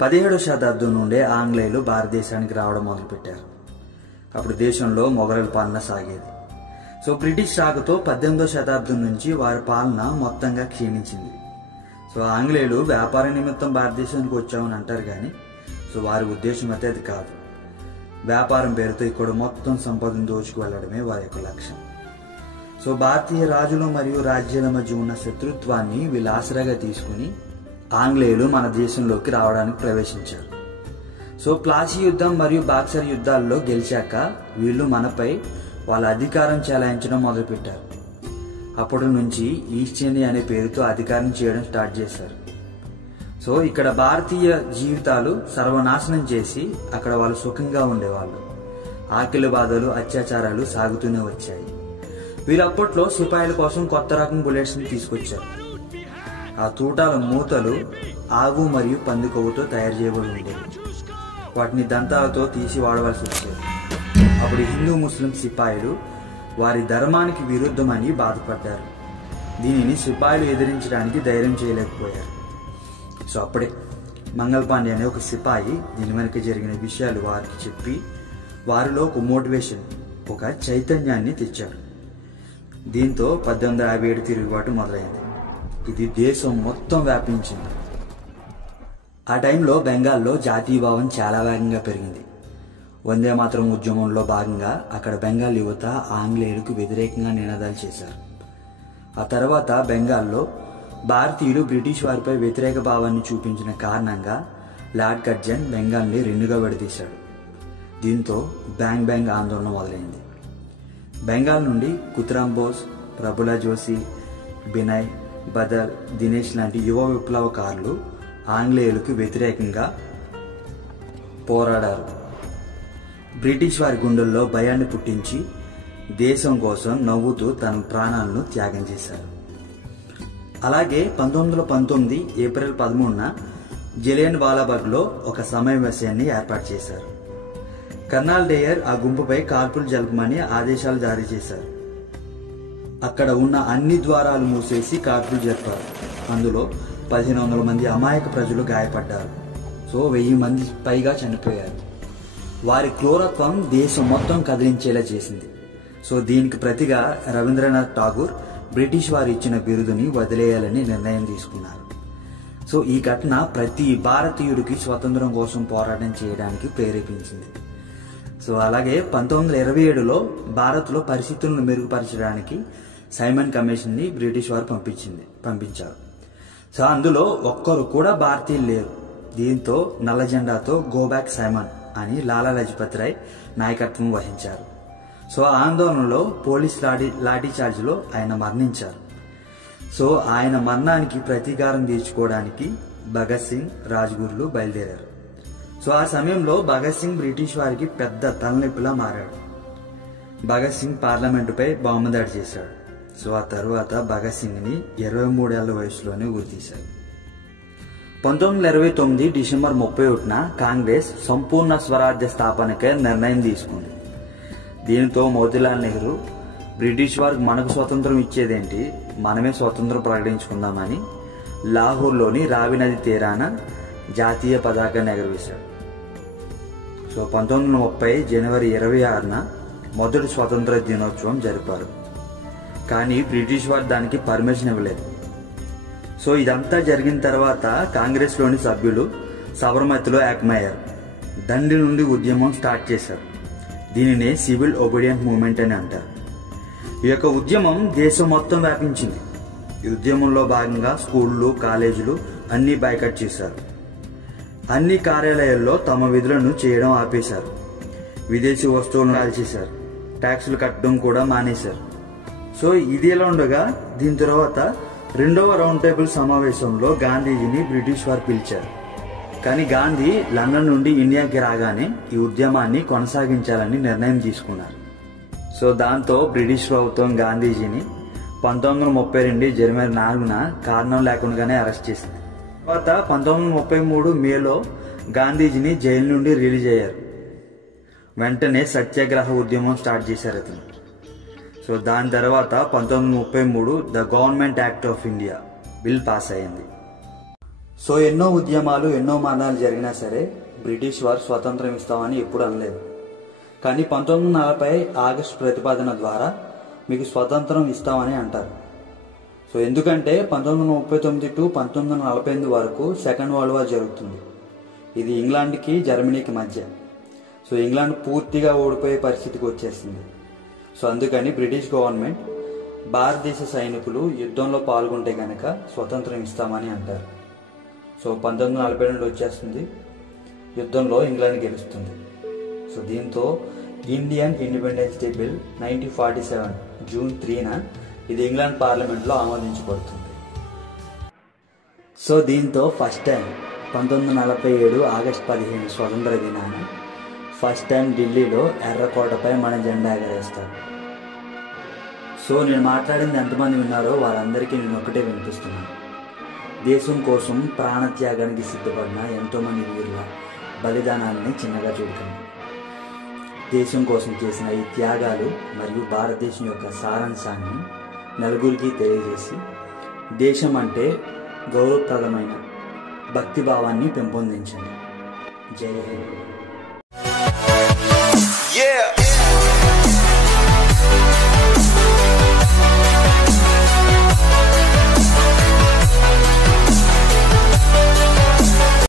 17వ శతాబ్దం నుండే ఆంగ్లేయులు భారతదేశానికి రావడం మొదలుపెట్టారు. అప్పుడు దేశంలో మొఘలుల పాలన సాగేది. సో బ్రిటిష్ రాకతో 18వ శతాబ్దం నుంచి వారి పాలన మొత్తంగా క్షీణించింది. సో ఆంగ్లేయులు వ్యాపార నిమిత్తం భారతదేశానికి వచ్చామని అంటారు కానీ సో వారి ఉద్దేశం అయితే అది కాదు. వ్యాపారం పేరుతో ఇక్కడ మొత్తం సంపదను దోచుకు వెళ్లడమే వారి యొక్క లక్ష్యం. సో భారతీయ రాజులు మరియు రాజ్యాల మధ్య ఉన్న శత్రుత్వాన్ని వీళ్ళు ఆసరాగా తీసుకుని ఆంగ్లేయులు మన దేశంలోకి రావడానికి ప్రవేశించారు. సో ప్లాసీ యుద్ధం మరియు బాక్సర్ యుద్ధాల్లో గెలిచాక వీళ్ళు మనపై వాళ్ళ అధికారం చెలాయించడం మొదలుపెట్టారు. అప్పటి నుంచి ఈస్ట్ ఇండియా అనే పేరుతో అధికారం చేయడం స్టార్ట్ చేశారు. సో ఇక్కడ భారతీయ జీవితాలు సర్వనాశనం చేసి అక్కడ వాళ్ళు సుఖంగా ఉండేవాళ్ళు. ఆకలి బాధలు, అత్యాచారాలు సాగుతూనే వచ్చాయి. వీళ్ళు అప్పట్లో సిపాయిల కోసం కొత్త రకం బుల్లెట్స్ ని తీసుకొచ్చారు. ఆ తూటాల మూతలు ఆవు మరియు పంది కొవ్వుతో తయారు చేయబడి ఉండేవి. వాటిని దంతాలతో తీసి వాడవలసి వచ్చేది. అప్పుడు హిందూ ముస్లిం సిపాయిలు వారి ధర్మానికి విరుద్ధమని బాధపడ్డారు. దీనిని సిపాయిలు ఎదిరించడానికి ధైర్యం చేయలేకపోయారు. సో అప్పుడే మంగల్ పాండే అనే ఒక సిపాయి దీని వెనుక జరిగిన విషయాలు వారికి చెప్పి వారిలో ఒక మోటివేషన్, ఒక చైతన్యాన్ని తెచ్చారు. దీంతో 1857 తిరుగుబాటు మొదలైంది. ఇది దేశం మొత్తం వ్యాపించింది. ఆ టైంలో బెంగాల్లో జాతీయభావం చాలా వేగంగా పెరిగింది. వందే మాతరం ఉద్యమంలో భాగంగా అక్కడ బెంగాల్ యువత ఆంగ్లేయులకు వ్యతిరేకంగా నినాదాలు చేశారు. ఆ తర్వాత బెంగాల్లో భారతీయులు బ్రిటిష్ వారిపై వ్యతిరేక భావాన్ని చూపించిన కారణంగా లార్డ్ కర్జన్ బెంగాల్ని రెండుగా విడదీశాడు. దీంతో బ్యాంగ్ బ్యాంగ్ ఆందోళన మొదలైంది. బెంగాల్ నుండి కుతురాం బోస్, ప్రఫుల్ల జోషి, బినయ్, బదల్, దినేష్ లాంటి యువ విప్లవకారులు ఆంగ్లేయులకు వ్యతిరేకంగా పోరాడారు. బ్రిటిష్ వారి గుండెల్లో భయాన్ని పుట్టించి దేశం కోసం నవ్వుతూ తన ప్రాణాలను త్యాగం చేశారు. అలాగే 1919 ఏప్రిల్ 13న జలియన్ వాలాబాగ్లో ఒక సమావేశాన్ని ఏర్పాటు చేశారు. కర్నల్ డేయర్ ఆ గుంపుపై కాల్పులు జరపమని ఆదేశాలు జారీ చేశారు. అక్కడ ఉన్న అన్ని ద్వారాలు మూసేసి కాల్పులు జరిపారు. అందులో 1500 మంది అమాయక ప్రజలు గాయపడ్డారు. సో 1000 మంది పైగా చనిపోయారు. వారి క్రూరత్వం దేశం మొత్తం కదిలించేలా చేసింది. సో దీనికి ప్రతిగా రవీంద్రనాథ్ ఠాగూర్ బ్రిటిష్ వారు ఇచ్చిన బిరుదుని వదిలేయాలని నిర్ణయం తీసుకున్నారు. సో ఈ ఘటన ప్రతి భారతీయుడికి స్వతంత్రం కోసం పోరాటం చేయడానికి ప్రేరేపించింది. సో అలాగే 1927లో భారత్లో పరిస్థితులను మెరుగుపరచడానికి సైమన్ కమిషన్ ని బ్రిటిష్ వారు పంపించారు. సో అందులో ఒక్కరు కూడా భారతీయులు లేరు. దీంతో నల్ల జెండాతో గో బ్యాక్ సైమన్ అని లాలా లజపత్ రాయ్ నాయకత్వం వహించారు. సో ఆందోళనలో పోలీస్ లాఠీ చార్జ్లో ఆయన మరణించారు. సో ఆయన మరణానికి ప్రతీకారం తీర్చుకోవడానికి భగత్ సింగ్, రాజ్గుర్లు బయలుదేరారు. సో ఆ సమయంలో భగత్ సింగ్ బ్రిటిష్ వారికి పెద్ద తలనొప్పిలా మారాడు. భగత్ సింగ్ పార్లమెంటుపై బాంబు దాడి చేశాడు. సో ఆ తర్వాత భగత్ సింగ్ ని 23 ఏళ్ల వయసులోనే ఉరితీశారు. 1929 డిసెంబర్ 31న కాంగ్రెస్ సంపూర్ణ స్వరాజ్య స్థాపనకే నిర్ణయం తీసుకుంది. దీనితో మోతీలాల్ నెహ్రూ బ్రిటిష్ వారికి మనకు స్వతంత్రం ఇచ్చేదేంటి, మనమే స్వతంత్రం ప్రకటించుకుందామని లాహోర్లోని రావి నది తీరాన జాతీయ పతాకాన్ని ఎగరవేశాడు. సో 1930 జనవరి 26న మొదటి స్వతంత్ర దినోత్సవం జరిపారు. కానీ బ్రిటిష్ వారు దానికి పర్మిషన్ ఇవ్వలేదు. సో ఇదంతా జరిగిన తర్వాత కాంగ్రెస్లోని సభ్యులు సబర్మతిలో ఏకమయ్యారు. దండి నుండి ఉద్యమం స్టార్ట్ చేశారు. దీనినే సివిల్ ఒబీడియంట్ మూవ్మెంట్ అని అంటారు. ఈ యొక్క ఉద్యమం దేశం మొత్తం వ్యాపించింది. ఈ ఉద్యమంలో భాగంగా స్కూళ్లు, కాలేజీలు అన్ని బాయ్కాట్ చేశారు. అన్ని కార్యాలయాల్లో తమ విధులను చేయడం ఆపేశారు. విదేశీ వస్తువులను కాల్చేశారు. ట్యాక్సులు కట్టడం కూడా మానేశారు. సో ఇది ఎలా ఉండగా దీని తర్వాత 2వ రౌండ్ టేబుల్ సమావేశంలో గాంధీజీని బ్రిటిష్ వారు పిలిచారు. కానీ గాంధీ లండన్ నుండి ఇండియాకి రాగానే ఈ ఉద్యమాన్ని కొనసాగించాలని నిర్ణయం తీసుకున్నారు. సో దాంతో బ్రిటిష్ ప్రభుత్వం గాంధీజీని 1932 జనవరి 4న కారణం లేకుండానే అరెస్ట్ చేసింది. తర్వాత 1933 మేలో గాంధీజీని జైలు నుండి రిలీజ్ అయ్యారు. వెంటనే సత్యాగ్రహ ఉద్యమం స్టార్ట్ చేశారు అతను. సో దాని తర్వాత 1933 the government act of India bill pass అయింది. సో ఎన్నో ఉద్యమాలు ఎన్నో మరణాలు జరిగినా సరే బ్రిటిష్ వారు స్వతంత్రం ఇస్తామని ఎప్పుడు అనలేదు. కానీ 1940 ఆగస్టు ప్రతిపాదన ద్వారా మీకు స్వతంత్రం ఇస్తామని అంటారు. సో ఎందుకంటే 1939 టు 1948 వరకు సెకండ్ వరల్డ్ వార్ జరుగుతుంది. ఇది ఇంగ్లాండ్కి జర్మనీకి మధ్య. సో ఇంగ్లాండ్ పూర్తిగా ఓడిపోయే పరిస్థితికి వచ్చేసింది. సో అందుకని బ్రిటిష్ గవర్నమెంట్ భారతదేశ సైనికులు యుద్ధంలో పాల్గొంటే కనుక స్వతంత్రం ఇస్తామని అంటారు. సో 1942 వచ్చేస్తుంది, యుద్ధంలో ఇంగ్లాండ్ గెలుస్తుంది. సో దీంతో Indian Independence Day Bill 1947 June 3న ఇది ఇంగ్లాండ్ పార్లమెంట్లో ఆమోదించబడుతుంది. సో దీంతో ఫస్ట్ టైం 1947 ఆగస్టు 15 స్వతంత్ర దినాన ఫస్ట్ టైం ఢిల్లీలో ఎర్రకోటపై మన జెండా ఎగరేస్తారు. సో నేను మాట్లాడింది ఎంతమంది విన్నారో వారందరికీ నేను ఒకటే వినిపిస్తున్నాను. దేశం కోసం ప్రాణత్యాగానికి సిద్ధపడిన ఎంతోమంది వీరుల బలిదానాన్ని చిన్నగా చూడకండి. దేశం కోసం చేసిన ఈ త్యాగాలు మరియు భారతదేశం యొక్క సారాంశాన్ని నలుగురికి తెలియజేసి దేశం అంటే గౌరవప్రదమైన భక్తిభావాన్ని పెంపొందించండి. జై హింద్.